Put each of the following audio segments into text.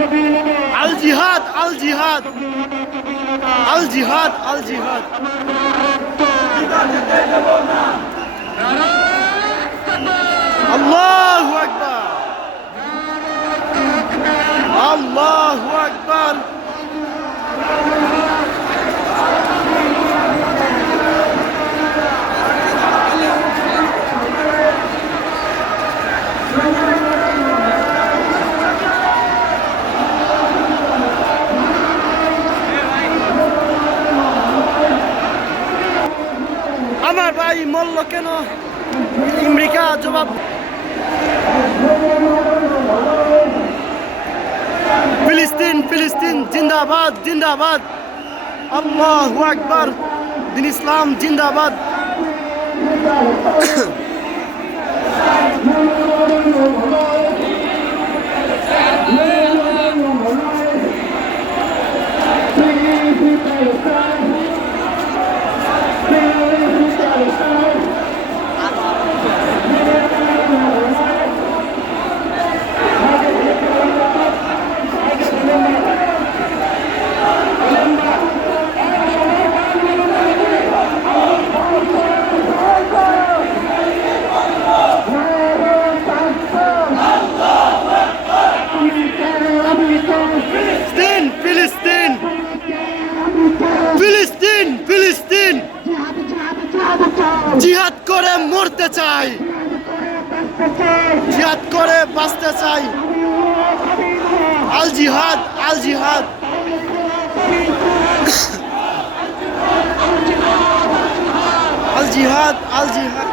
আল জিহাদ আল জিহাদ আল জিহাদ আল জিহাদ আল্লাহু আকবার। আল্লাহু আকবার। মল্ল কেন আমেরিকা জবাব ফিলিস্তিন ফিলিস্তিন জিন্দাবাদ জিন্দাবাদ আল্লাহু আকবার দিন ইসলাম জিন্দাবাদ ফিলিস্তিন ফিলিস্তিন জিহাদ করে মরতে চাই। জিহাদ করে বাঁচতে চাই। আল জিহাদ আল জিহাদ আল জিহাদ আল জিহাদ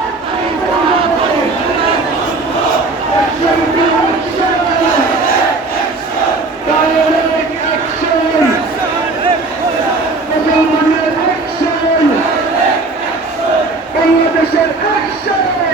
Action! Action!